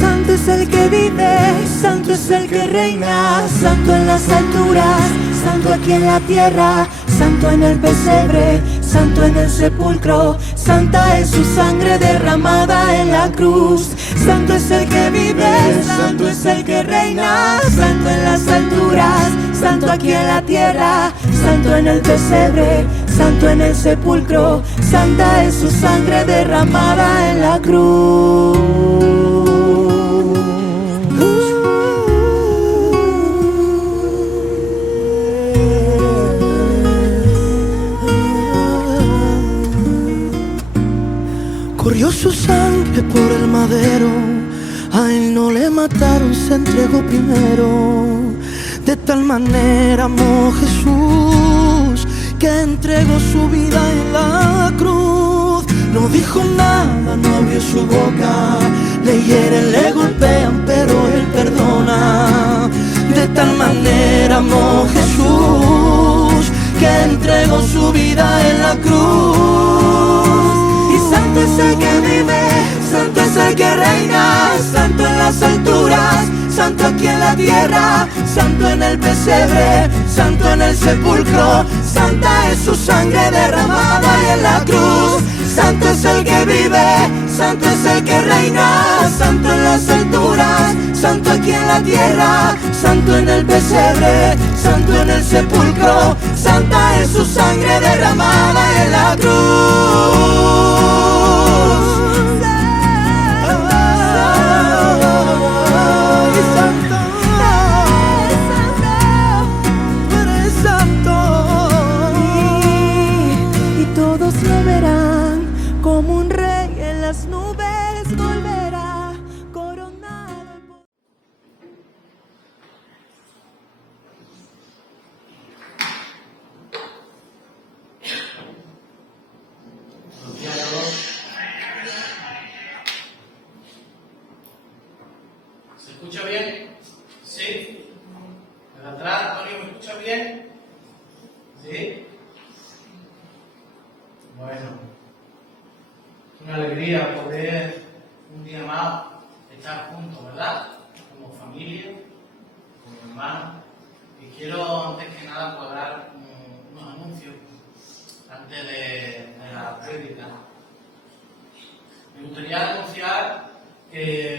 Santo es el que vive, santo es el que reina, santo en las alturas, santo aquí en la tierra, santo en el pesebre, santo en el sepulcro, santa es su sangre derramada en la cruz. Santo es el que vive, santo es el que reina, santo en las alturas, santo aquí en la tierra, santo en el pesebre, santo en el sepulcro, santa es su sangre derramada en la cruz. Corrió su sangre por el madero, a él no le mataron, se entregó primero. De tal manera amó Jesús, que entregó su vida en la cruz. No dijo nada, no abrió su boca, le hieren, le golpean, pero él perdona. De tal manera amó Jesús, que entregó su vida en la cruz. Santo es el que vive, santo es el que reina, santo en las alturas, santo aquí en la tierra, santo en el pesebre, santo en el sepulcro, santa es su sangre derramada en la cruz. Santo es el que vive, santo es el que reina, santo en las alturas, santo aquí en la tierra, santo en el pesebre, santo en el sepulcro, santa es su sangre derramada en la cruz. Como un rey en las nubes volverá coronado. ¿Se escucha bien? ¿Sí? ¿De atrás, Antonio, me escucha bien? ¿Sí? Bueno. Una alegría poder un día más estar juntos, ¿verdad? Como familia, como hermanos. Y quiero, antes que nada, pues, dar unos anuncios antes de la prédica. Me gustaría anunciar que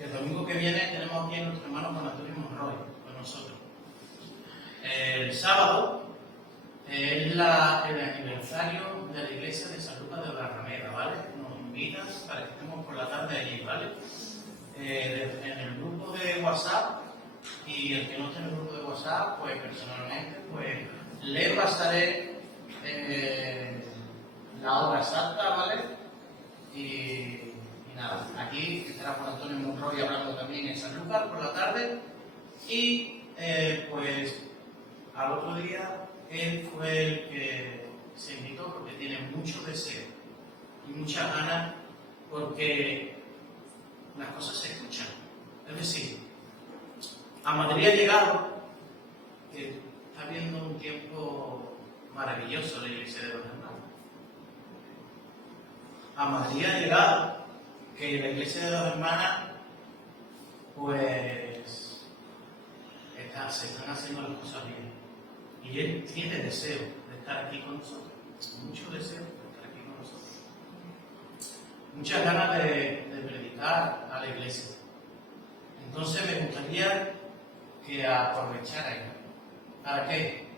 el domingo que viene tenemos aquí a nuestro hermano Juan Antonio Monroy con nosotros. El sábado es el aniversario de la iglesia de San Lucas de Barrameda, ¿vale? Nos invitan para que estemos por la tarde allí, ¿vale? En el grupo de WhatsApp, y el que no esté en el grupo de WhatsApp, pues personalmente, pues le pasaré la hora exacta, ¿vale? Y nada, aquí estará Juan Antonio Monroy hablando también en San Lucas por la tarde, y pues al otro día él fue el que se invitó porque tiene mucho deseo y muchas ganas, porque las cosas se escuchan. Es decir, a Madrid ha llegado, que está viendo un tiempo maravilloso la iglesia de los hermanos. A Madrid ha llegado que la iglesia de las hermanas, pues, se están haciendo las cosas bien. Y él tiene deseo de estar aquí con nosotros, mucho deseo de estar aquí con nosotros, muchas ganas de predicar a la iglesia. Entonces me gustaría que aprovecharais. ¿Para qué?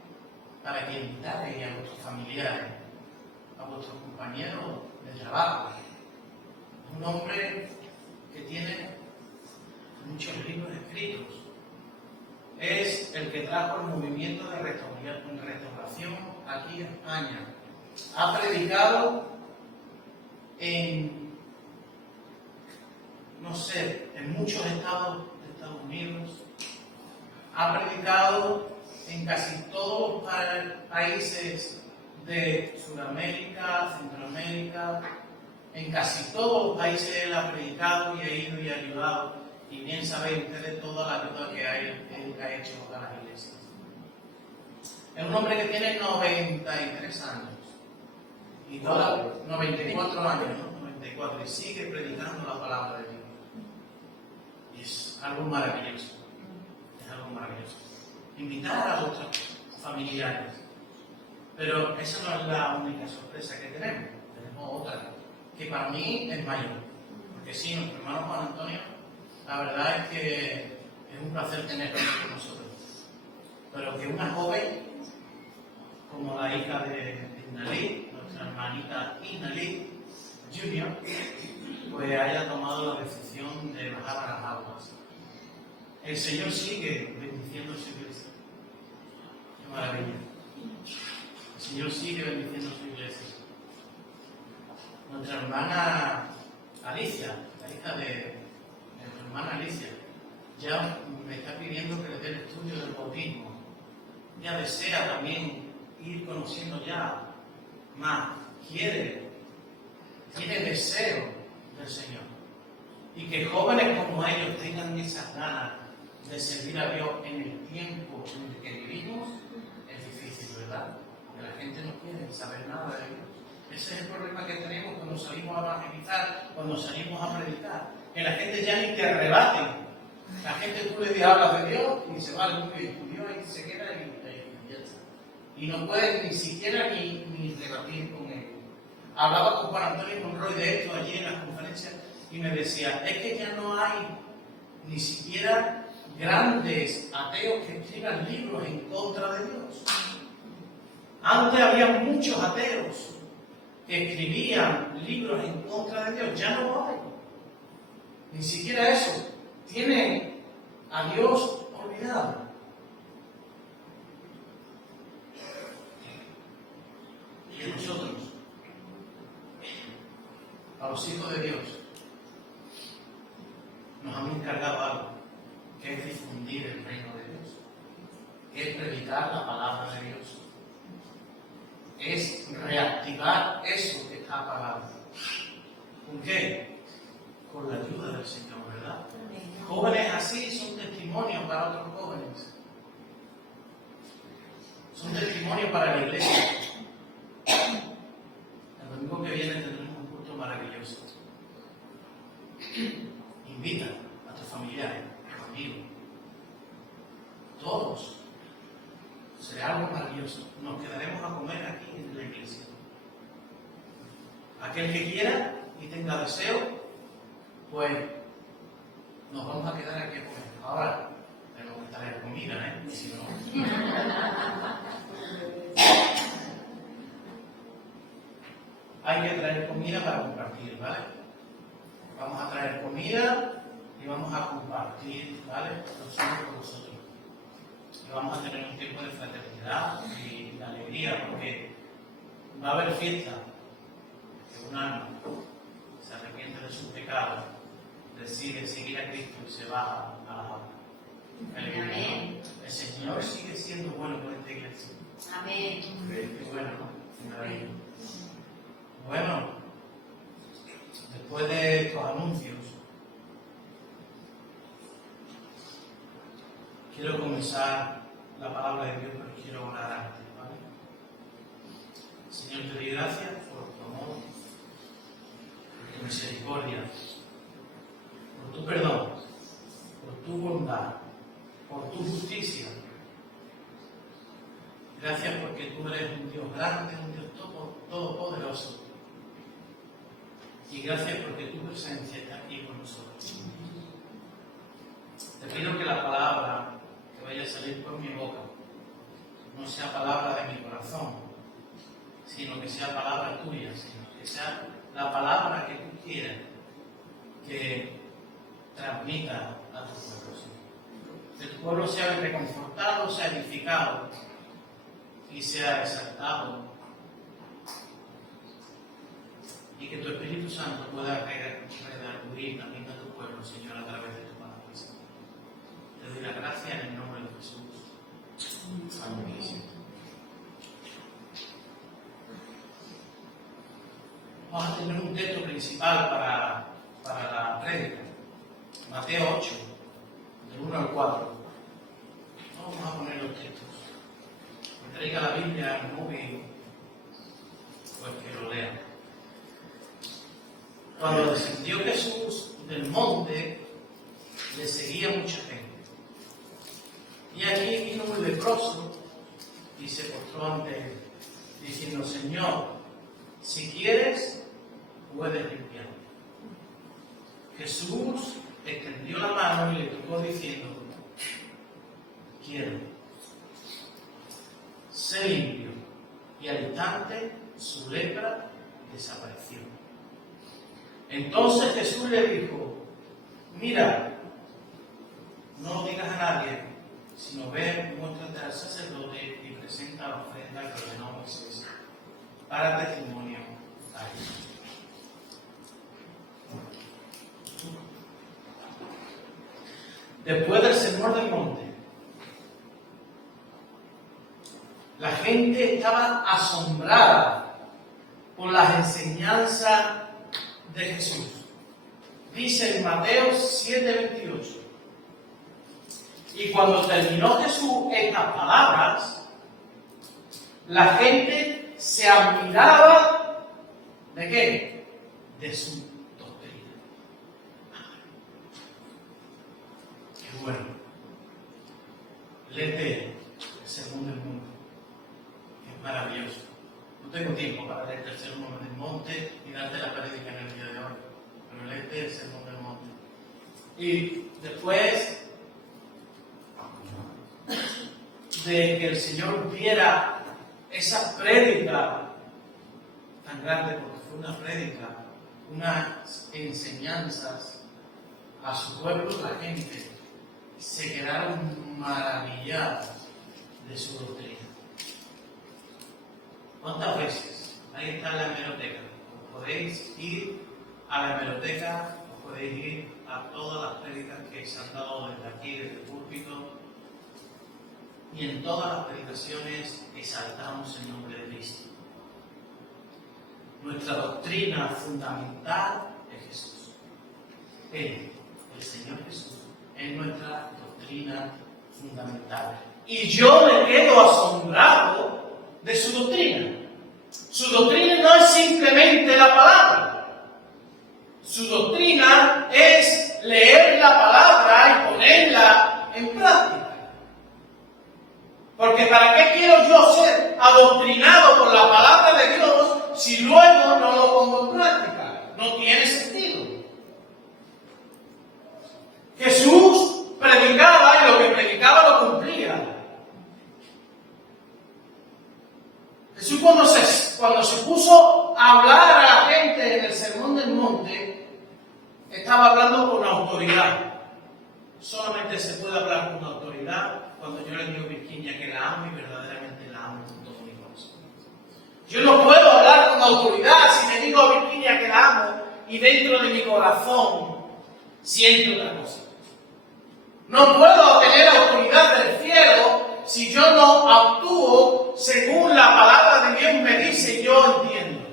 Para que invitarais a vuestros familiares, a vuestros compañeros de trabajo. Es un hombre que tiene muchos libros escritos. Es el que trajo el movimiento de restauración aquí en España. Ha predicado en muchos estados de Estados Unidos. Ha predicado en casi todos los países de Sudamérica, Centroamérica. En casi todos los países él ha predicado y ha ido y ha ayudado. Y bien sabéis ustedes toda la ayuda que él ha hecho a las iglesias. Es un hombre que tiene 93 años. Y 94 años, ¿no? 44, y sigue predicando la palabra de Dios. Y es algo maravilloso. Es algo maravilloso. Invitar a otros familiares. Pero esa no es la única sorpresa que tenemos. Tenemos otra, que para mí es mayor. Porque sí, nuestro hermano Juan Antonio, la verdad es que es un placer tenerlo con nosotros. Pero que una joven, como la hija de Inalí, nuestra hermanita Inalí Junior, pues haya tomado la decisión de bajar a las aguas. El Señor sigue bendiciendo su iglesia. Qué maravilla. El Señor sigue bendiciendo su iglesia. Nuestra hermana Alicia, la hija de nuestra hermana Alicia, ya me está pidiendo que le dé el estudio del bautismo. Ya desea también ir conociendo ya más. Tiene deseo del Señor. Y que jóvenes como ellos tengan esas ganas de servir a Dios en el tiempo en el que vivimos, es difícil, ¿verdad? Que la gente no quiere saber nada de Dios. Ese es el problema que tenemos cuando salimos a evangelizar, cuando salimos a predicar. Que la gente ya ni te arrebate. La gente tú le hablas de Dios y se va al Dios y se queda y ya está. Y no puede ni siquiera ni debatir con él. Hablaba con Juan Antonio y con Roy de esto allí en las conferencias y me decía, es que ya no hay ni siquiera grandes ateos que escriban libros en contra de Dios. Antes había muchos ateos que escribían libros en contra de Dios, ya no lo hay. Ni siquiera eso. Tienen a Dios olvidado. Y a nosotros, a los hijos de Dios, nos han encargado algo, que es difundir el reino de Dios, que es predicar la palabra de Dios, es reactivar eso que está apagado. ¿Con qué? Con la ayuda del Señor, ¿verdad? Jóvenes así son testimonios para otros jóvenes. Son testimonios para la iglesia. El domingo que viene tendremos un culto maravilloso. Invita a tus familiares, a tus amigos, todos. Será algo maravilloso. Nos quedaremos a comer aquí en la iglesia. Aquel que quiera y tenga deseo, pues nos vamos a quedar aquí a comer. Ahora, tenemos que traer comida, ¿eh? Si no... Hay que traer comida para compartir, ¿vale? Vamos a traer comida y vamos a compartir, ¿vale? Los unos con los otros. Y vamos a tener un tiempo de fraternidad y de alegría, porque va a haber fiesta. Que un alma se arrepiente de sus pecados, decide seguir a Cristo y se baja a las aguas. Amén. El Señor sigue siendo bueno con esta iglesia. Amén. Qué bueno, ¿no? Maravilla. Bueno, después de estos anuncios, quiero comenzar la palabra de Dios, pero quiero orar antes, ¿vale? Señor, te doy gracias por tu amor, por tu misericordia, por tu perdón, por tu bondad, por tu justicia. Gracias porque tú eres un Dios grande, un Dios todopoderoso. Y gracias porque tu presencia está aquí con nosotros. Te pido que la palabra que vaya a salir por mi boca no sea palabra de mi corazón, sino que sea palabra tuya, sino que sea la palabra que tú quieras que transmita a tu pueblo. Que tu pueblo sea reconfortado, sea edificado y sea exaltado. Y que tu Espíritu Santo pueda redarguir también a tu pueblo, Señor, a través de tu palabra. Te doy la gracia en el nombre de Jesús. Amén. Vamos a tener un texto principal para la prédica. Mateo 8, del 1 al 4. No vamos a poner los textos. Que traiga la Biblia al móvil, pues que lo lea. del monte le seguía mucha gente. Y aquí vino un leproso y se postró ante él, diciendo: Señor, si quieres, puedes limpiarme. Jesús extendió la mano y le tocó diciendo: quiero. Sé limpio. Y al instante su lepra desapareció. Entonces Jesús le dijo: mira, no lo digas a nadie, sino ve, muéstrate al sacerdote y presenta la ofrenda que ordenó Moisés para testimonio a ellos. Después del sermón del monte, la gente estaba asombrada por las enseñanzas de Jesús. Dice en Mateo 7:28. Y cuando terminó Jesús estas palabras, la gente se admiraba ¿de qué? De su doctrina. Qué bueno. Léete el Sermón del Monte. Es maravilloso. No tengo tiempo para leerte el Sermón del Monte y darte la prédica en el día de hoy. Pero léete el Sermón del Monte. Y después de que el Señor viera esa prédica tan grande, porque fue una prédica, unas enseñanzas a su pueblo, la gente se quedaron maravillados de su doctrina. ¿Cuántas veces? Ahí está la hemeroteca. Os podéis ir a la hemeroteca, os podéis ir a todas las prédicas que se han dado desde aquí, desde el púlpito. Y en todas las predicaciones exaltamos el nombre de Cristo. Nuestra doctrina fundamental es Jesús. Él, el Señor Jesús, es nuestra doctrina fundamental. Y yo me quedo asombrado de su doctrina. Su doctrina no es simplemente la palabra. Su doctrina es leer la palabra y ponerla en práctica. Porque ¿para qué quiero yo ser adoctrinado por la palabra de Dios si luego no lo pongo en práctica? No tiene sentido. Jesús predicaba y lo que predicaba lo cumplía. Jesús cuando se puso a hablar a la gente en el Sermón del Monte, estaba hablando con autoridad. Solamente se puede hablar con autoridad cuando yo le digo a Virginia que la amo y verdaderamente la amo con todo mi corazón. Yo no puedo hablar con autoridad si le digo a Virginia que la amo y dentro de mi corazón siento otra cosa. No puedo tener autoridad del cielo si yo no actúo según la palabra de Dios me dice y yo entiendo.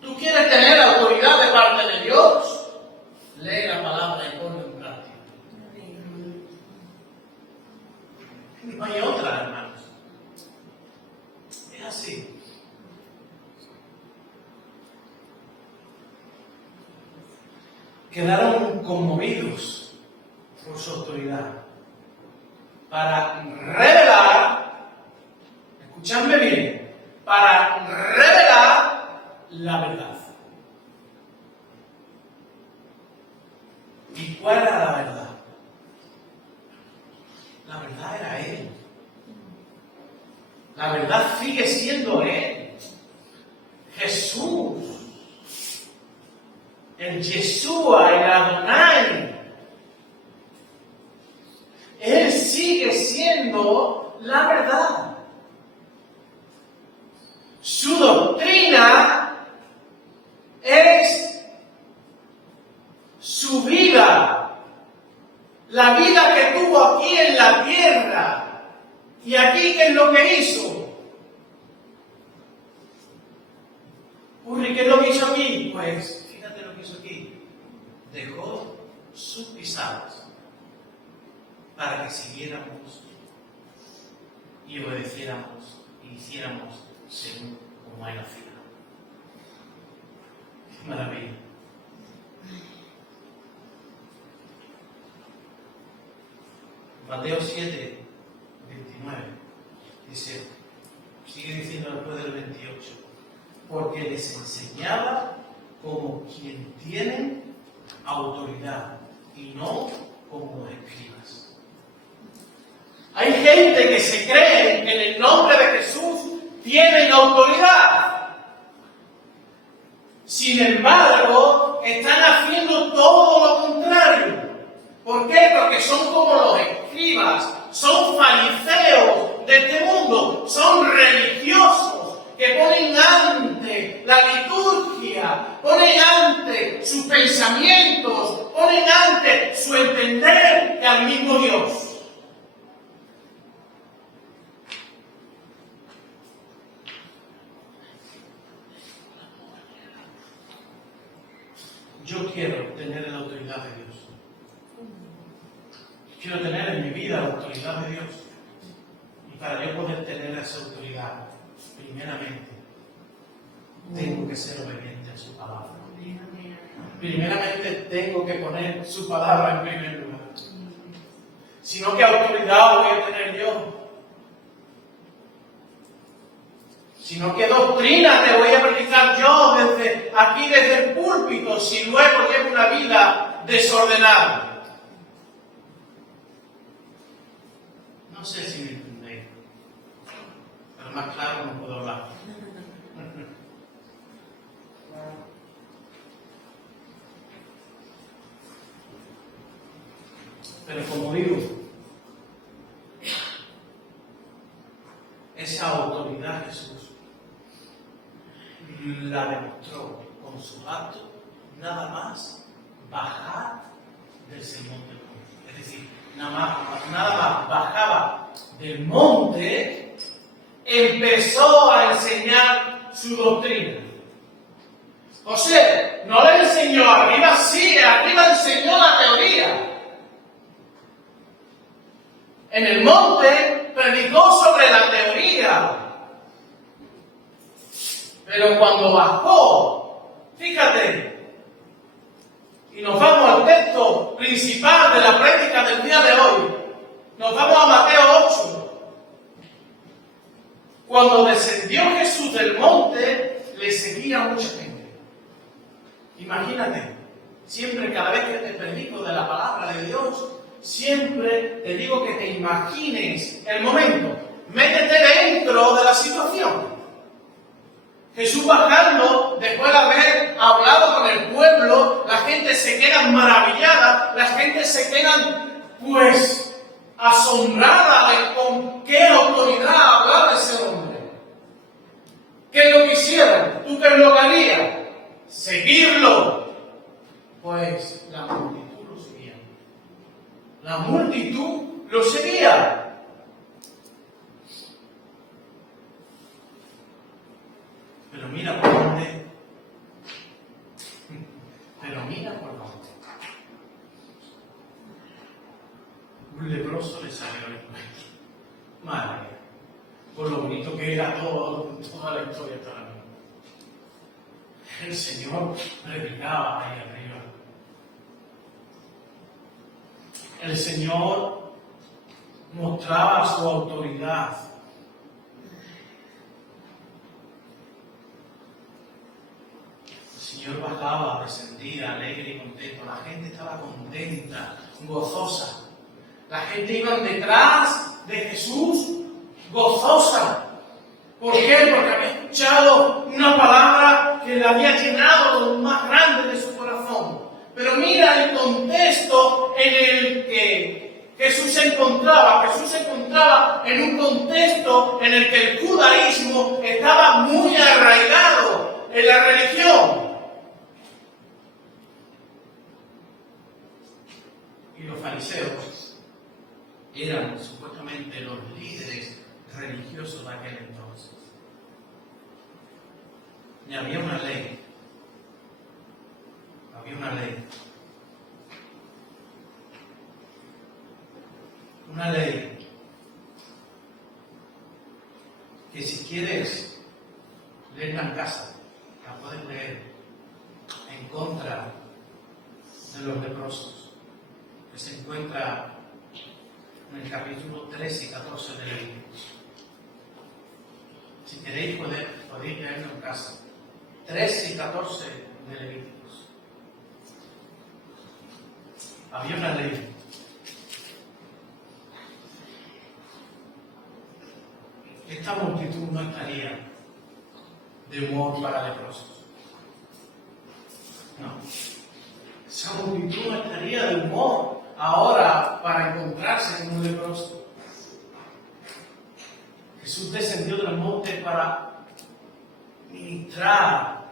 ¿Tú quieres tener autoridad de parte de Dios? Lee la palabra y ponla en práctica. No hay otra, hermanos. Es así. Quedaron conmovidos por su autoridad para revelar, escuchadme bien, para revelar la verdad. ¿Y cuál era la verdad? La verdad era Él. La verdad sigue siendo Él. Jesús. El Yeshua, el Adonai. Él sigue siendo la verdad. Su doctrina es su vida, la vida que tuvo aquí en la tierra. Y aquí, ¿qué es lo que hizo? ¿Qué es lo que hizo aquí? Pues, fíjate lo que hizo aquí. Dejó sus pisadas para que siguiéramos y obedeciéramos y hiciéramos según como Él hacía. ¡Qué maravilla! Mateo 7, 29. Dice, sigue diciendo después del 28, porque les enseñaba como quien tiene autoridad y no como los escribas. Hay gente que se cree que en el nombre de Jesús tienen autoridad. Sin embargo, están haciendo todo lo contrario. ¿Por qué? Porque son como los escribas, son fariseos de este mundo, son religiosos que ponen ante la liturgia, ponen ante sus pensamientos, ponen ante su entender que al mismo Dios. Yo quiero tener la autoridad de Dios. Quiero tener en mi vida la autoridad de Dios. Y para yo poder tener esa autoridad, primeramente, tengo que ser obediente a su palabra. Primeramente, tengo que poner su palabra en primer lugar. Si no, ¿qué autoridad voy a tener yo? Sino qué doctrina te voy a predicar yo desde aquí, desde el púlpito, si luego llevo una vida desordenada. No sé si me entendéis, pero más claro no puedo hablar. Pero como digo, esa autoridad Jesús la demostró con su acto, nada más bajar del sermón del monte. Es decir, nada más bajaba del monte, empezó a enseñar su doctrina. O sea, no le enseñó arriba, sí, arriba enseñó la teoría. En el monte predicó sobre la teoría. Pero cuando bajó, fíjate, y nos vamos al texto principal de la prédica del día de hoy, nos vamos a Mateo 8. Cuando descendió Jesús del monte, le seguía mucha gente. Imagínate, siempre cada vez que te predico de la palabra de Dios, siempre te digo que te imagines el momento. Métete dentro de la situación. Jesús bajando, después de haber hablado con el pueblo, la gente se queda maravillada, la gente se queda, asombrada de con qué autoridad hablaba ese hombre. ¿Qué es lo que hicieron? ¿Tú qué es lo que harías? Seguirlo. Pues la multitud lo seguía. La multitud lo seguía. Pero mira por dónde. Un leproso le salió al encuentro. Madre mía. Por lo bonito que era toda la historia hasta ahora mismo. El Señor predicaba ahí arriba. El Señor mostraba su autoridad. El Señor bajaba, descendía, alegre y contento. La gente estaba contenta, gozosa. La gente iba detrás de Jesús, gozosa. ¿Por qué? Porque había escuchado una palabra que le había llenado lo más grande de su corazón. Pero mira el contexto en el que Jesús se encontraba. Jesús se encontraba en un contexto en el que el judaísmo estaba muy arraigado en la religión. Y los fariseos eran supuestamente los líderes religiosos de aquel entonces. Y había una ley. Había una ley. Una ley que si quieres leerla en casa, la puedes leer en contra de los leprosos, que se encuentra en el capítulo 13 y 14 de Levíticos. Si queréis podéis leerlo en casa. 13 y 14 de Levíticos. Había una ley. Esta multitud no estaría de humor para leprosos. No. Esa multitud no estaría de humor ahora para encontrarse con un leproso. Jesús descendió del monte para ministrar.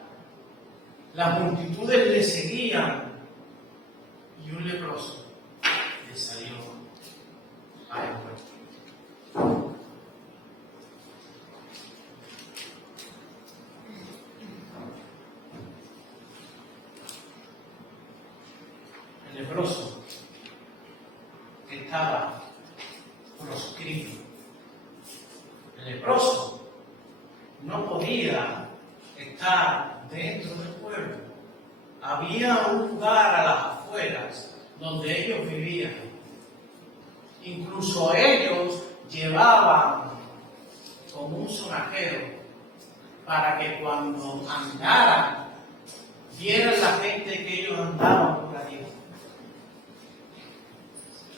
Las multitudes le seguían y un leproso le salió al encuentro. El leproso estaba proscrito. El leproso no podía estar dentro del pueblo. Había un lugar a las afueras donde ellos vivían. Incluso ellos llevaban como un sonajero para que cuando andaran vieran la gente que ellos andaban por allí.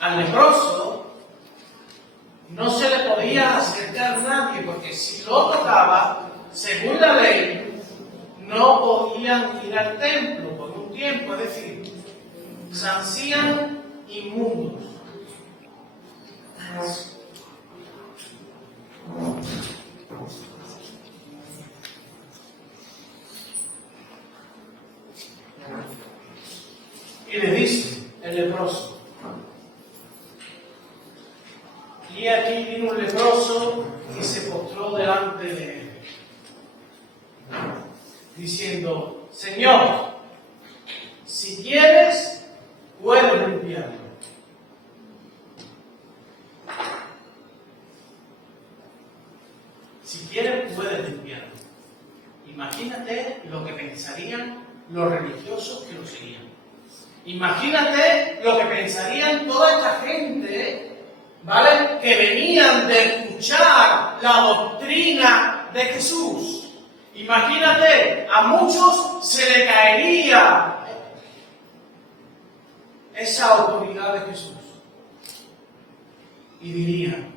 Al leproso no se le podía acercar a nadie, porque si lo tocaba, según la ley, no podían ir al templo por un tiempo, es decir, se hacían inmundos. Y le dice el leproso, y aquí vino un leproso y se postró delante de él, diciendo, Señor, si quieres, puedes limpiarlo. Si quieres, puedes limpiarlo. Imagínate lo que pensarían los religiosos que lo seguían. Imagínate lo que pensarían toda esta gente, ¿vale?, que venían de escuchar la doctrina de Jesús. Imagínate, a muchos se le caería esa autoridad de Jesús. Y dirían,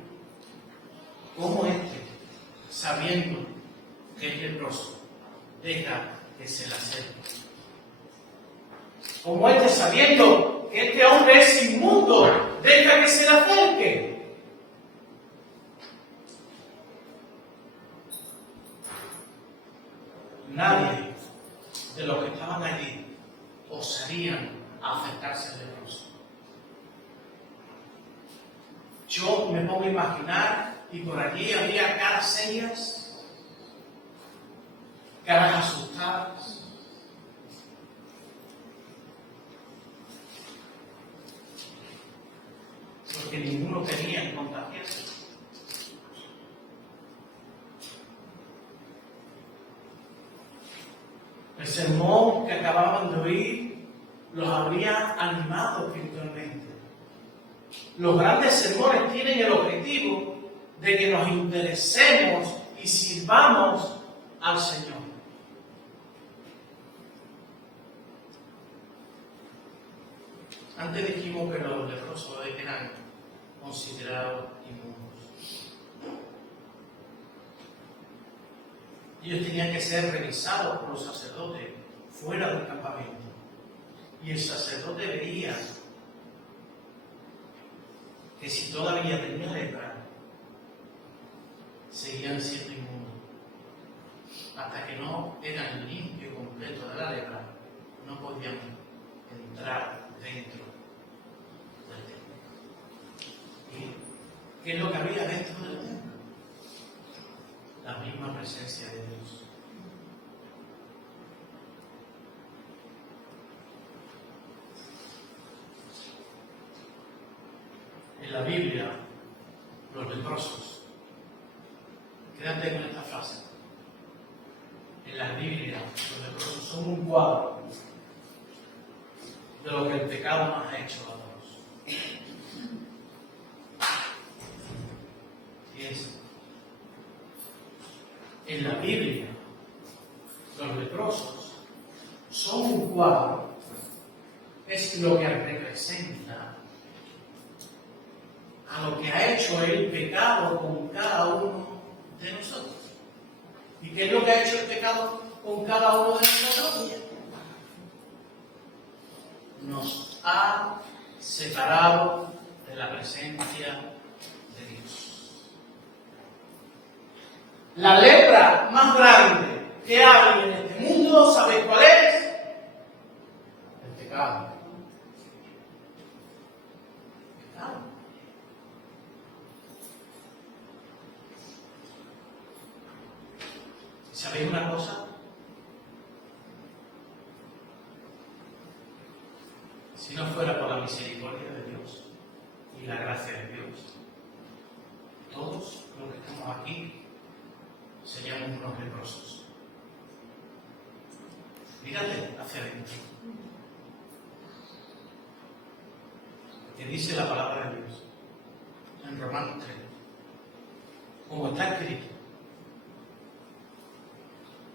¿cómo sabiendo que es leproso, deja que se le acerque? ¿Cómo sabiendo que este hombre es inmundo, deja que se le acerque? Nadie de los que estaban allí osarían acercarse al leproso. Yo me pongo a imaginar, y por allí había caras serias, caras asustadas. Porque ninguno quería contagiarse. El sermón que acababan de oír los habría animado espiritualmente. Los grandes sermones tienen el objetivo de que nos interesemos y sirvamos al Señor. Antes dijimos que los leprosos eran considerados inmundos. Ellos tenían que ser revisados por los sacerdotes fuera del campamento. Y el sacerdote veía que si todavía tenían lepra, seguían siendo inmundos. Hasta que no eran limpios completo de la lepra, no podían entrar dentro del templo. ¿Y qué es lo que había dentro del templo? La misma presencia de Dios. En la Biblia, los leprosos, quédate con esta frase, en la Biblia los leprosos son un cuadro de lo que el pecado nos ha hecho a todos. es lo que representa a lo que ha hecho el pecado con cada uno de nosotros. ¿Y qué es lo que ha hecho el pecado con cada uno de nosotros? Nos ha separado de la presencia de Dios. La lepra más grande que hay en este mundo, ¿sabéis cuál es? El pecado. El pecado. ¿Sabéis una cosa? Si no fuera por la misericordia de Dios y la gracia de Dios, todos los que estamos aquí seríamos unos leprosos. Mírate hacia adentro. Que dice la palabra de Dios en Romanos 3, como está escrito: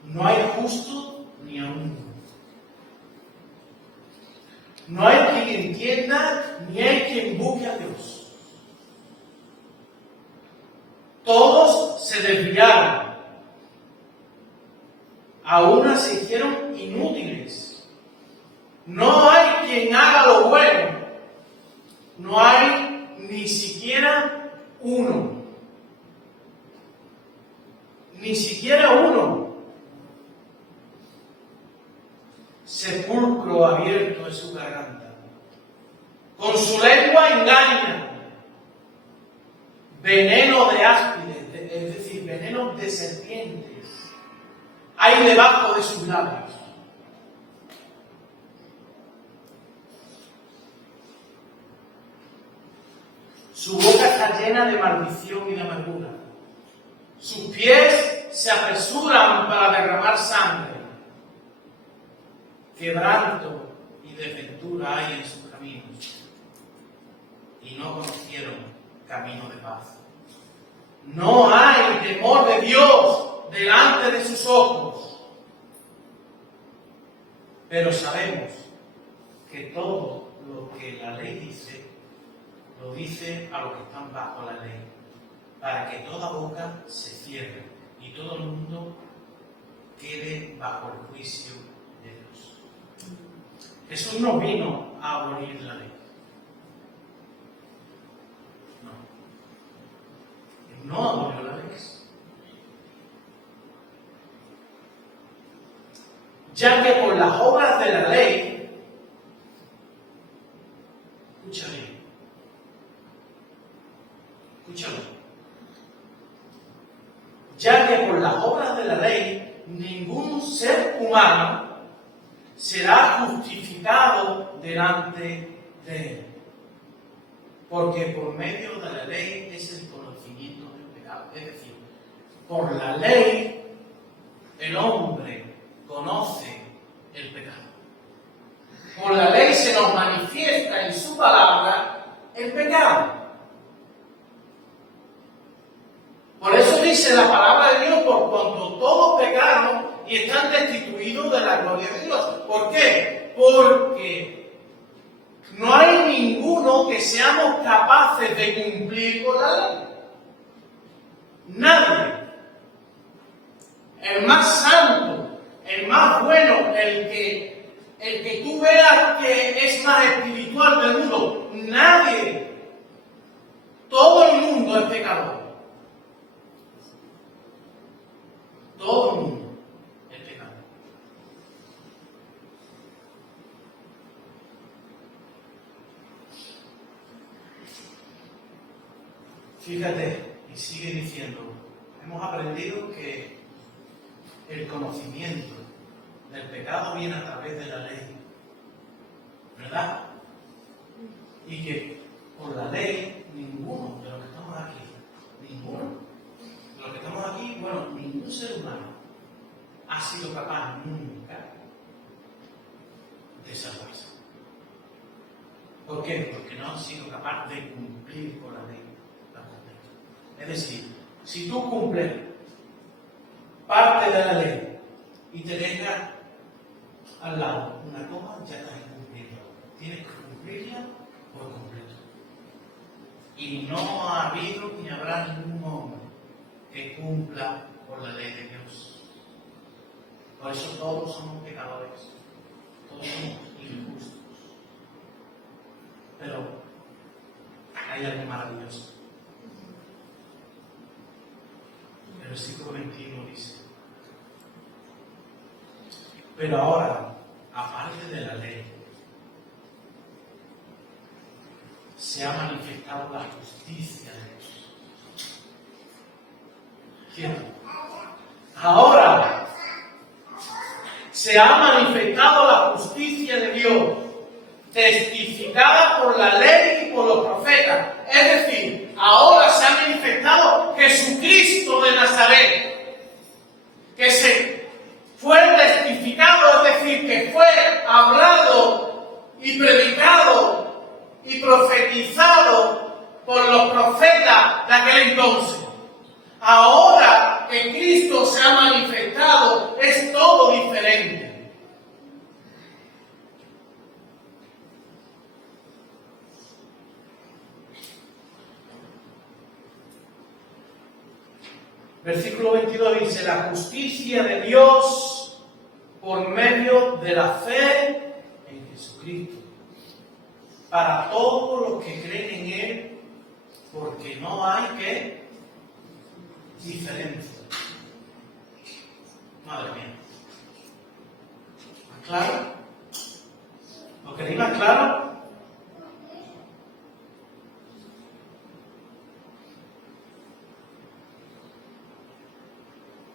no hay justo ni aún uno. No hay quien entienda, ni hay quien busque a Dios. Todos se desviaron. A unas se hicieron inútiles. No hay quien haga lo bueno. No hay ni siquiera uno. Ni siquiera uno. Sepulcro abierto en su garganta. Con su lengua engaña. Veneno de áspides, es decir, veneno de serpientes, hay debajo de sus labios. Su boca está llena de maldición y de amargura. Sus pies se apresuran para derramar sangre. Quebranto y desventura hay en sus caminos, y no conocieron camino de paz. No hay temor de Dios delante de sus ojos. Pero sabemos que todo lo que la ley dice, lo dice a los que están bajo la ley, para que toda boca se cierre y todo el mundo quede bajo el juicio de Dios. Jesús no vino a abolir la ley. No. Él no abolió la ley. Ya que por las obras de la ley, escúchame, ya que por las obras de la ley ningún ser humano será justificado delante de él, porque por medio de la ley es el conocimiento del pecado. Es decir, por la ley el hombre conoce el pecado. Por la ley se nos manifiesta en su palabra el pecado. Por eso dice la palabra de Dios: por cuanto todos pecaron y están destituidos de la gloria de Dios. ¿Por qué? Porque no hay ninguno que seamos capaces de cumplir con la ley. Nadie. El más santo, el más bueno, el que tú veas que es más espiritual del mundo, nadie. Todo el mundo es pecador. Todo el mundo es pecador. Fíjate, y sigue diciendo, hemos aprendido que el conocimiento del pecado viene a través de la ley, ¿verdad? Y que por la ley ninguno de los que estamos aquí, bueno, ningún ser humano ha sido capaz nunca de salvarse. ¿Por qué? Porque no han sido capaces de cumplir con la ley. Es decir, si tú cumples parte de la ley y te dejas al lado una coma, ya estás incumpliendo. y no ha habido ni habrá ningún hombre que cumpla por la ley de Dios. Por eso todos somos pecadores, todos somos injustos. Pero hay algo maravilloso. El versículo 21 dice: pero ahora, aparte de la ley, se ha manifestado la justicia de Dios. ¿Cierto? Ahora se ha manifestado la justicia de Dios, testificada por la ley y por los profetas. Es decir, ahora se ha manifestado Jesucristo de Nazaret, que se fue testificado, es decir, que fue hablado y predicado y profetizado por los profetas de aquel entonces. Ahora que Cristo se ha manifestado, es todo diferente. Versículo 22 dice: la justicia de Dios por medio de la fe en Jesucristo, para todos los que creen en Él, porque no hay que diferencia. Madre mía. ¿Más claro? ¿Lo queréis más claro?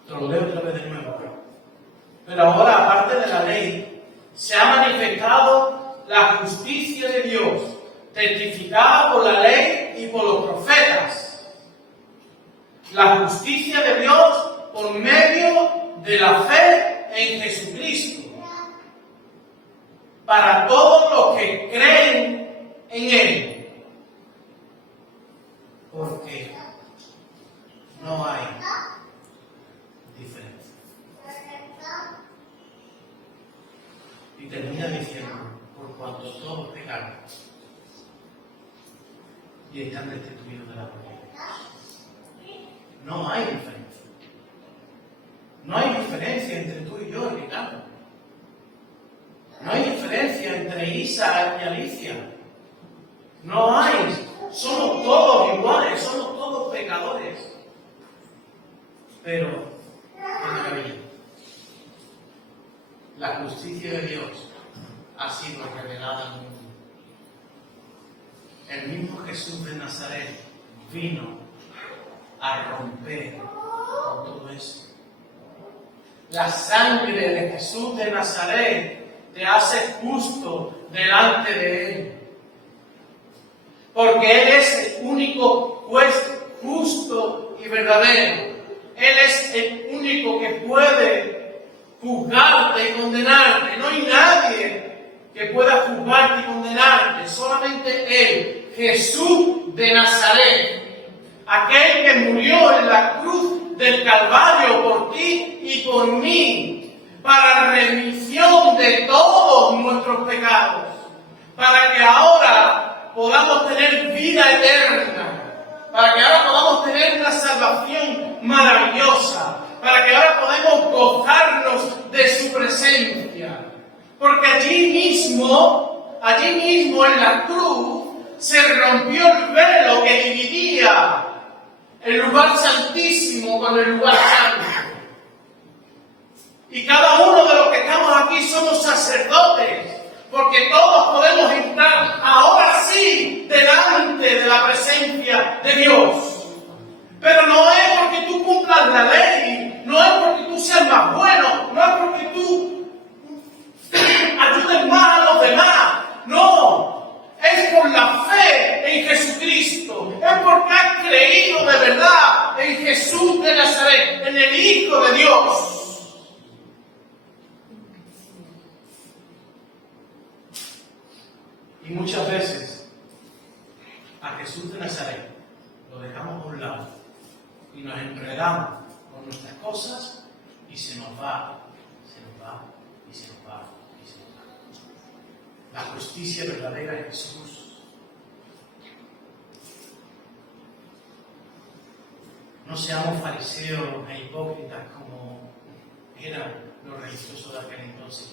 Te lo leo otra vez de nuevo. Pero ahora, aparte de la ley, se ha manifestado la justicia de Dios, testificada por la ley y por los profetas. La justicia de Dios por medio de la fe en Jesucristo, para todos los que creen en Él. Porque no hay diferencia. Y termina diciendo: por cuanto todos pecaron y están destituidos de la gloria de Dios. No hay diferencia. No hay diferencia entre tú y yo, Ricardo. No hay diferencia entre Isa y Alicia. No hay. Somos todos iguales, somos todos pecadores. Pero, qué maravilla, la justicia de Dios ha sido revelada al mundo. El mismo Jesús de Nazaret vino a romper con todo eso. La sangre de Jesús de Nazaret te hace justo delante de Él. Porque Él es el único juez justo y verdadero. Él es el único que puede juzgarte y condenarte. No hay nadie que pueda juzgarte y condenarte. Solamente Él, Jesús de Nazaret. Aquel que murió en la cruz del Calvario por ti y por mí, para remisión de todos nuestros pecados, para que ahora podamos tener vida eterna, para que ahora podamos tener una salvación maravillosa, para que ahora podamos gozarnos de su presencia. Porque allí mismo en la cruz, se rompió el velo que dividía el lugar santísimo con el lugar santo. Y cada uno de los que estamos aquí somos sacerdotes, porque todos podemos entrar ahora sí delante de la presencia de Dios. Pero no es porque tú cumplas la ley, no es porque tú seas más bueno, no es porque tú ayudes más a los demás, no. Es por la fe en Jesucristo, es porque has creído de verdad en Jesús de Nazaret, en el Hijo de Dios. Y muchas veces a Jesús de Nazaret lo dejamos a un lado y nos enredamos con nuestras cosas y se nos va, y se nos va. La justicia verdadera de Jesús No seamos fariseos e hipócritas como eran los religiosos de aquel entonces.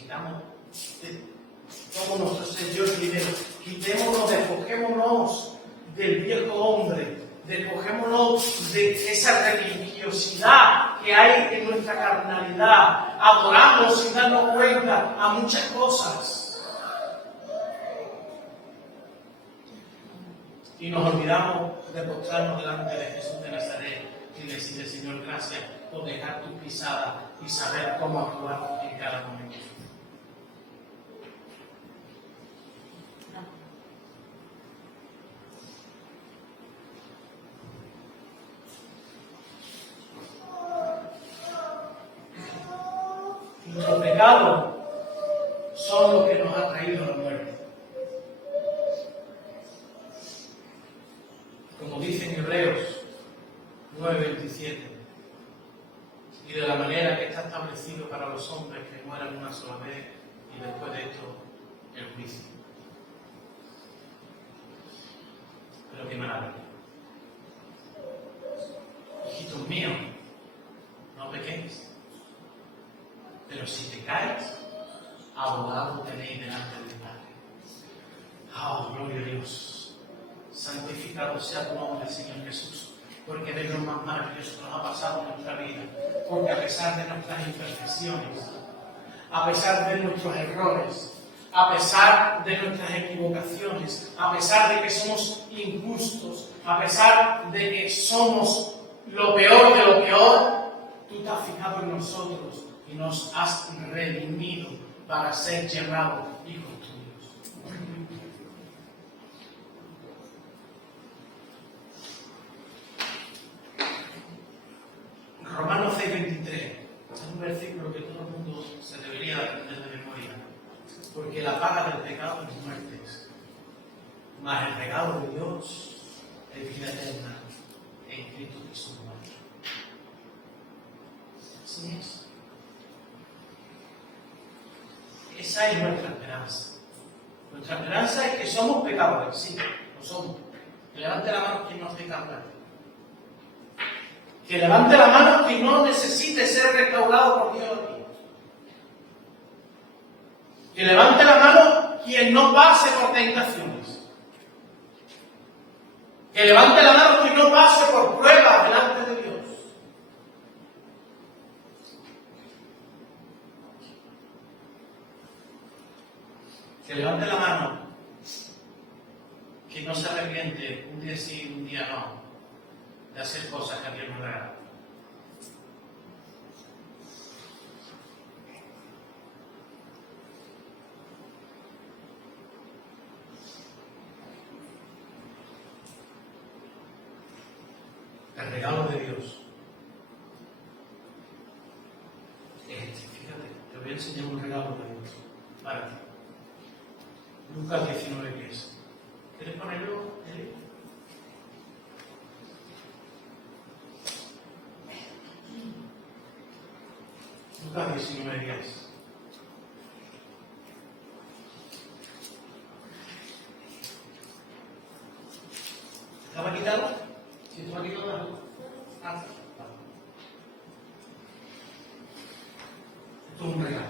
Como nuestro Señor primero, quitémonos, despojémonos del viejo hombre, despojémonos de esa religiosidad que hay en nuestra carnalidad. Adoramos sin darnos cuenta a muchas cosas. Y nos olvidamos de postrarnos delante de Jesús de Nazaret y decirle, Señor, gracias por dejar tus pisadas y saber cómo actuar en cada momento. Los pecados son los que nos han traído la muerte. Como dice en Hebreos 9:27, y de la manera que está establecido para los hombres que mueran una sola vez y después de esto el juicio. Pero qué maravilla. Hijitos míos, no pequéis. Pero si te caes, abogado tenéis delante del Padre. ¡Oh, gloria a Dios! Santificado sea tu nombre, Señor Jesús, porque de lo más maravilloso nos ha pasado en nuestra vida, porque a pesar de nuestras imperfecciones, a pesar de nuestros errores, a pesar de nuestras equivocaciones, a pesar de que somos injustos, a pesar de que somos lo peor de lo peor, tú te has fijado en nosotros y nos has redimido para ser llamados hijos tuyos. Romanos 6:23 es un versículo que todo el mundo se debería aprender de memoria, porque la paga del pecado es muerte, mas el regalo de Dios es vida eterna en Cristo Jesús. Así es. Esa es nuestra esperanza. Nuestra esperanza es que somos pecadores, sí, lo somos. Que levante la mano quien no esté pecador. Que levante la mano quien no necesite ser restaurado por Dios. Que levante la mano quien no pase por tentaciones. Que levante la mano quien no pase por pruebas delante de Dios. Que levante la mano quien no se arrepiente un día sí, un día no, de hacer cosas que a Dios no le agrada. El regalo de Dios es este. Fíjate, te voy a enseñar un regalo de Dios para ti. Lucas 19:10. ¿Quieres ponerlo, Eli? Lucas 19:10. ¿Estaba quitado? Si estaba quitado, ah, esto es un regalo.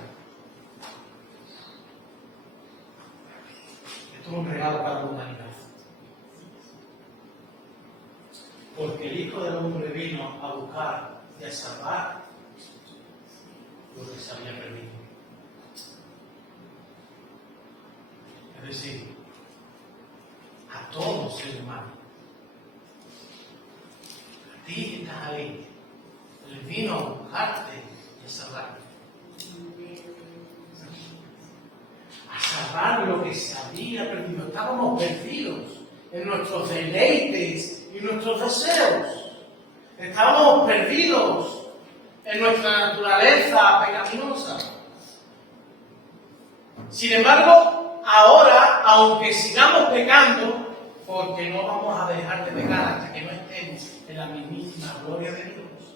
Esto es un regalo para la humanidad. Porque el Hijo del Hombre vino a buscar y a salvar lo que se había perdido. Es decir, a todo ser humano. A ti que estás ahí. Él vino a buscarte y a salvarte. A salvar lo que se había perdido. Estábamos perdidos en nuestros deleites y nuestros deseos. Estábamos perdidos en nuestra naturaleza pecaminosa. Sin embargo, ahora, aunque sigamos pecando, porque no vamos a dejar de pecar hasta que no estemos en la mismísima gloria de Dios,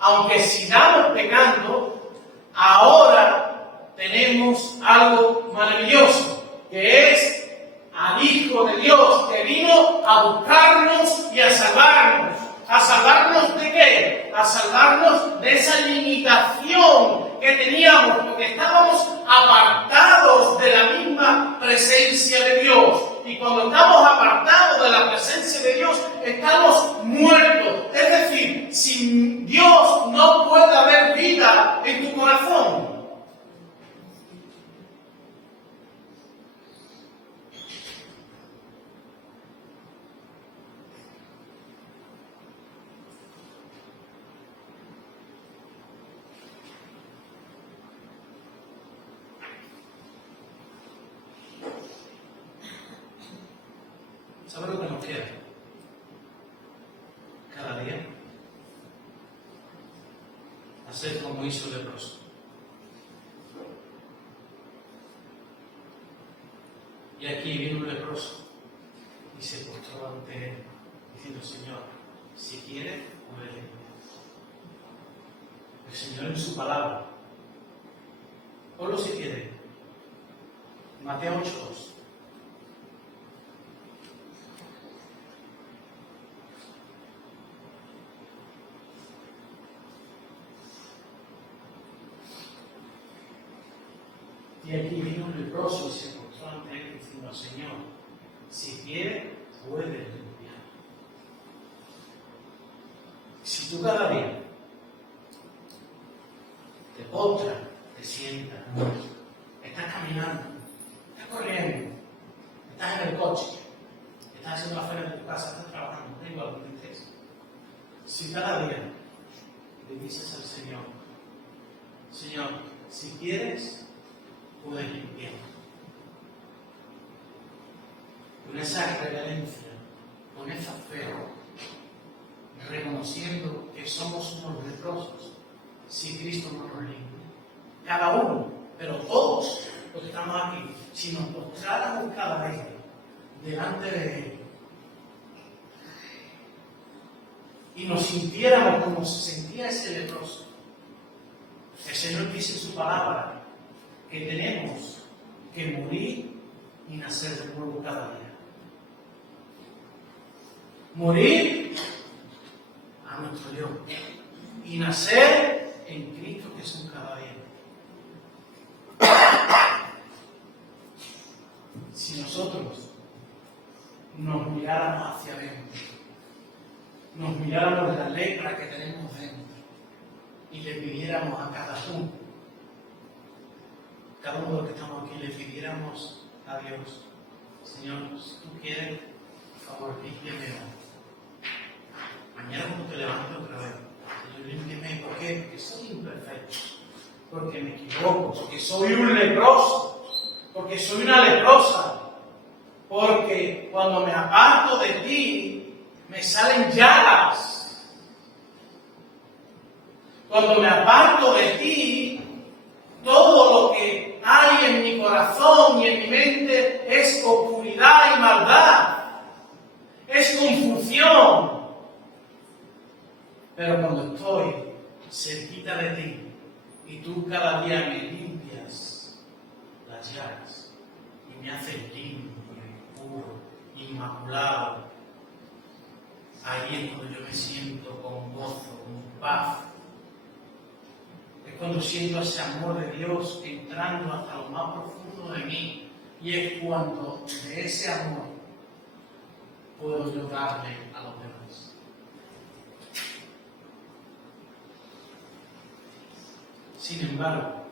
aunque sigamos pecando, ahora tenemos algo maravilloso, que es al Hijo de Dios que vino a buscarnos y a salvarnos. ¿A salvarnos de qué? A salvarnos de esa limitación que teníamos, porque estábamos apartados de la misma presencia de Dios. Y cuando estamos apartados de la presencia de Dios, estamos muertos. Es decir, sin Dios no puede haber vida en tu corazón. ¿Sabe lo que nos queda? Cada día hacer como hizo el leproso. Y aquí vino un leproso y se postró ante él, diciendo: Señor, si quieres, puedes limpiar. El Señor en su palabra. Ponlo si quiere. Mateo 8:2. Y aquí vino un leproso y se postró ante él diciendo: Señor, si quiere, puedes limpiar. Si tú cada día te postras, te sientas, estás caminando, estás corriendo, estás en el coche, estás haciendo la feria de tu casa, estás trabajando, da igual lo que estés. Si cada día le dices al Señor: Señor, si quieres, puedes limpiar. Con esa reverencia, con esa fe, reconociendo que somos unos leprosos, si Cristo no nos limpia. Cada uno, pero todos los que estamos aquí, si nos postráramos cada día delante de Él y nos sintiéramos como se sentía ese leproso, el Señor dice en su palabra que tenemos que morir y nacer de nuevo cada día. Morir a nuestro yo y nacer en Cristo Jesús cada día. Si nosotros nos miráramos hacia adentro, nos miráramos la lepra que tenemos dentro y le pidiéramos a cada uno de los que estamos aquí, le pidiéramos a Dios: Señor, si tú quieres, por favor, límpiame hoy. Mañana cuando te levantes otra vez, Señor, límpiame. ¿Por qué? Porque soy imperfecto, porque me equivoco, porque soy un leproso, porque soy una leprosa, porque cuando me aparto de ti, me salen llagas. Cuando me aparto de ti, todo lo que hay en mi corazón y en mi mente es oscuridad y maldad, es confusión. Pero cuando estoy cerquita de ti y tú cada día me limpias las llagas y me haces limpio, puro, inmaculado, ahí es cuando yo me siento con gozo, con paz. Es cuando siento ese amor de Dios entrando hasta lo más profundo de mí. Y es cuando de ese amor puedo yo darle a los demás. Sin embargo,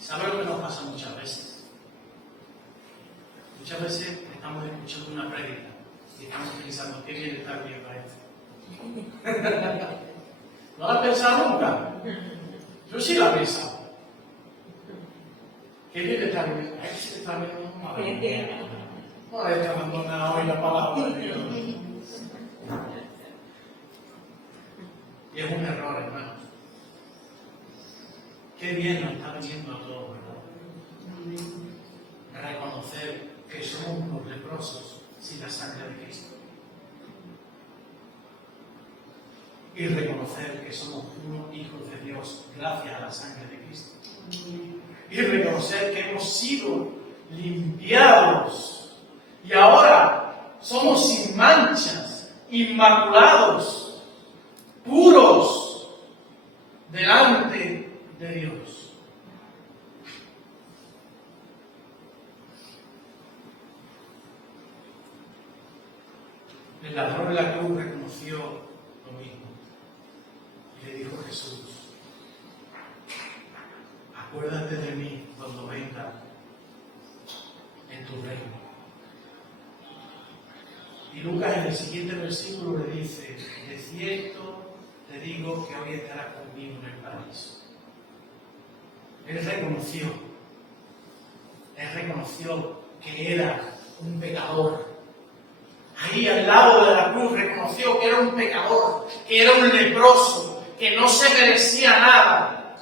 ¿sabe lo que nos pasa muchas veces? Muchas veces estamos escuchando una prédica y estamos pensando: qué bien estar bien para esto. ¿No la has pensado nunca? Yo sí la he pensado. Qué bien está bien. Ay, se está viendo madre. No es que abandona hoy la palabra de Dios. Y es un error, hermanos. Qué bien nos está viniendo a todos, ¿verdad? Reconocer que somos unos leprosos sin la sangre de Cristo. Y reconocer que somos unos hijos de Dios gracias a la sangre de Cristo. Y reconocer que hemos sido limpiados y ahora somos sin manchas inmaculados, puros, delante de Dios. El ladrón de la cruz reconoció lo mismo y le dijo a Jesús: acuérdate de mí cuando venga en tu reino. Y Lucas en el siguiente versículo le dice: de cierto te digo que hoy estarás conmigo en el paraíso. Él reconoció que era un pecador. Ahí al lado de la cruz reconoció que era un pecador, que era un leproso, que no se merecía nada.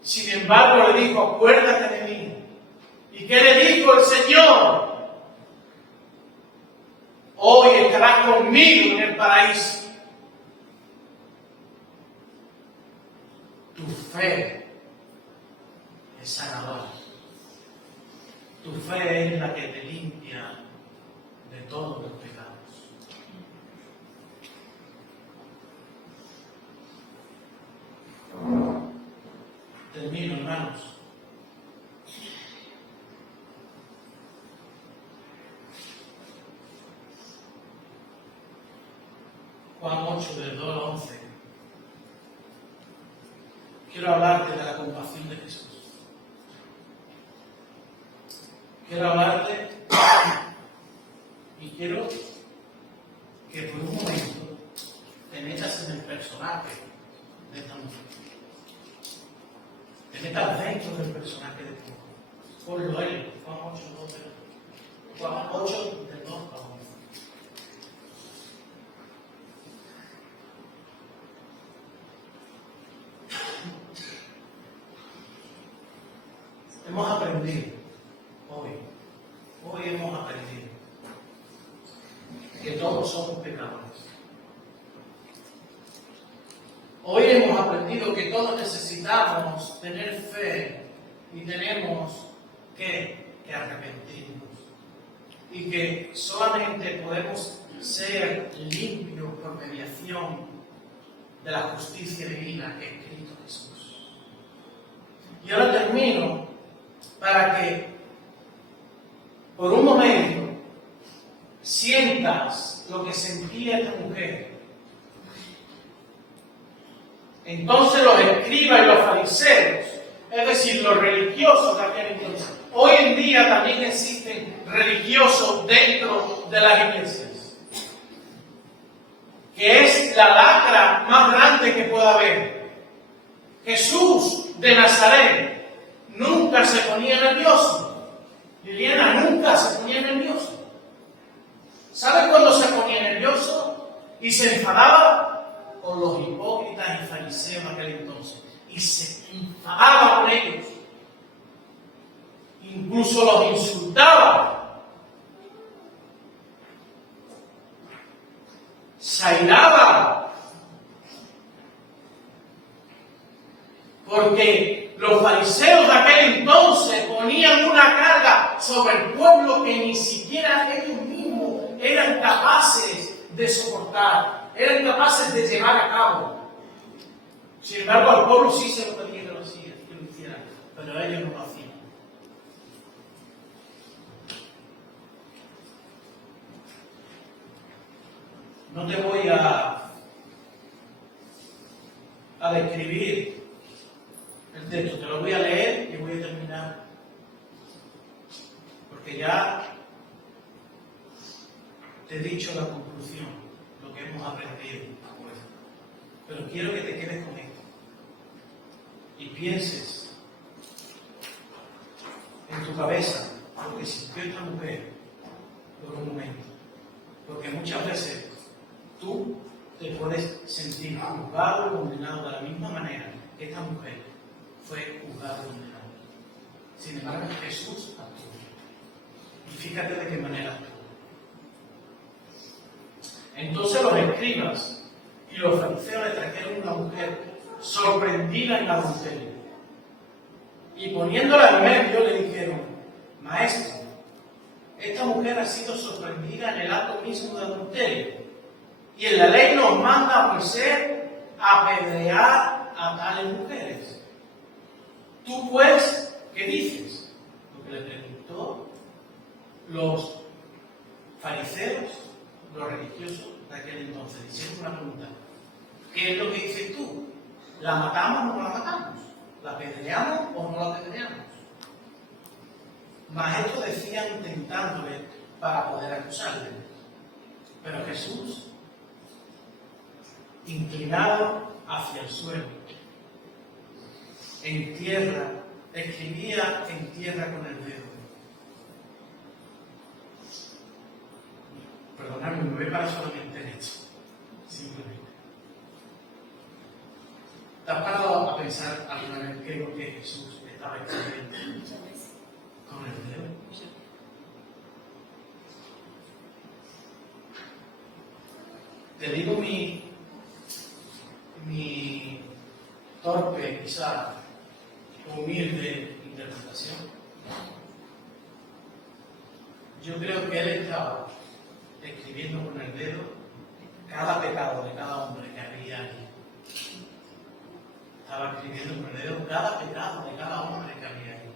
Sin embargo le dijo: acuérdate de mí. ¿Y qué le dijo el Señor? Hoy estarás conmigo en el paraíso. Tu fe es sanadora. Tu fe es la que te limpia de todos los pecados. Termino, hermanos. Juan 8, del 2 al 11. Quiero hablarte de la compasión de Jesús. Quiero hablarte y quiero que por un momento te metas en el personaje de esta mujer. Te metas dentro del personaje de esta mujer. Ponlo él, Juan 8, 2, Juan 8, del 2 al 11. Hemos aprendido hoy hemos aprendido que todos somos pecadores. Hoy hemos aprendido que todos necesitamos tener fe y tenemos que arrepentirnos. Y que solamente podemos ser limpios por mediación de la justicia divina que es Cristo Jesús. Y ahora termino para que por un momento sientas lo que sentía esta mujer. Entonces los escribas y los fariseos, es decir, los religiosos de aquel entonces, hoy en día también existen religiosos dentro de las iglesias, que es la lacra más grande que pueda haber. Jesús de Nazaret nunca se ponía nervioso. Liliana nunca se ponía nervioso. ¿Sabes cuándo se ponía nervioso? Y se enfadaba con los hipócritas y fariseos de aquel entonces. Y se enfadaba con ellos. Incluso los insultaba. Se airaba. Porque los fariseos de aquel entonces ponían una carga sobre el pueblo que ni siquiera ellos mismos eran capaces de soportar, eran capaces de llevar a cabo. Sin embargo, al pueblo sí se lo pedía que lo hicieran, pero ellos no lo hacían. No te voy a describir el texto, te lo voy a leer y voy a terminar, porque ya te he dicho la conclusión, lo que hemos aprendido. Pero quiero que te quedes con esto y pienses en tu cabeza lo que sintió esta mujer por un momento, porque muchas veces tú te puedes sentir juzgado o condenado de la misma manera que esta mujer fue juzgado y condenado. Sin embargo, Jesús actuó. Y fíjate de qué manera actuó. Entonces los escribas y los fariseos le trajeron una mujer sorprendida en adulterio. Y poniéndola en medio le dijeron: Maestro, esta mujer ha sido sorprendida en el acto mismo de adulterio. Y en la ley nos manda a Moisés a apedrear a tales mujeres. Tú pues, ¿qué dices? Lo que le preguntó los fariseos, los religiosos de aquel entonces, hicieron una pregunta. ¿Qué es lo que dices tú? ¿La matamos o no la matamos? ¿La apedreamos o no la apedreamos? Mas esto decían tentándole para poder acusarle. Pero Jesús, inclinado hacia el suelo, en tierra, escribía en tierra con el dedo. Perdonadme, me voy para solamente en esto, simplemente. ¿Te has parado a pensar alguna vez qué es lo que Jesús estaba escribiendo con el dedo? Te digo mi torpe, quizá humilde interpretación. Yo creo que él estaba escribiendo con el dedo cada pecado de cada hombre que había allí. Estaba escribiendo con el dedo cada pecado de cada hombre que había allí.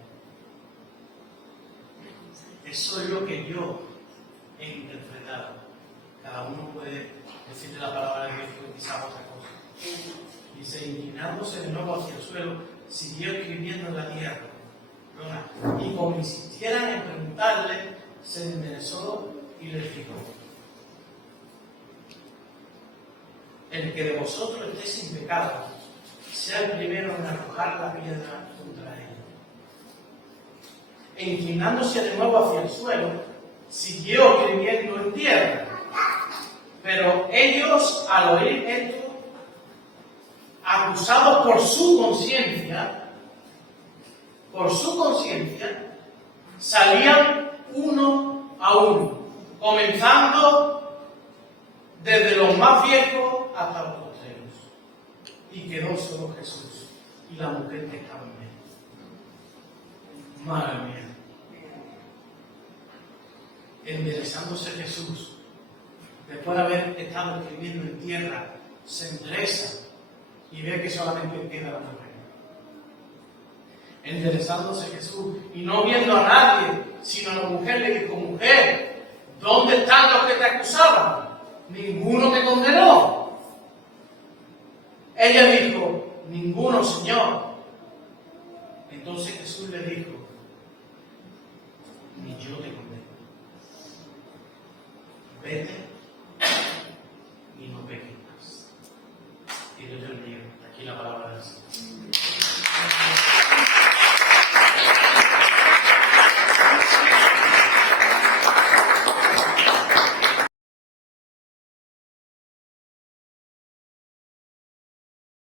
Eso es lo que yo he interpretado. Cada uno puede decirle la palabra de Dios o quizás otra cosa. Dice, inclinándose de nuevo hacia el suelo, siguió escribiendo en la tierra. Y como insistieran en preguntarle, se enderezó y les dijo: el que de vosotros esté sin pecado, sea el primero en arrojar la piedra contra ella. E inclinándose de nuevo hacia el suelo, siguió escribiendo en tierra. Pero ellos, al oír esto, acusados por su conciencia, salían uno a uno, comenzando desde los más viejos hasta los postreros. Y quedó solo Jesús y la mujer que estaba en medio. Madre mía. Enderezándose Jesús, después de haber estado escribiendo en tierra, se endereza y ve que solamente queda la mujer. Enderezándose Jesús y no viendo a nadie, sino a la mujer, le dijo: mujer, ¿dónde están los que te acusaban? Ninguno te condenó. Ella dijo: ninguno, Señor. Entonces Jesús le dijo: ni yo te condeno. Vete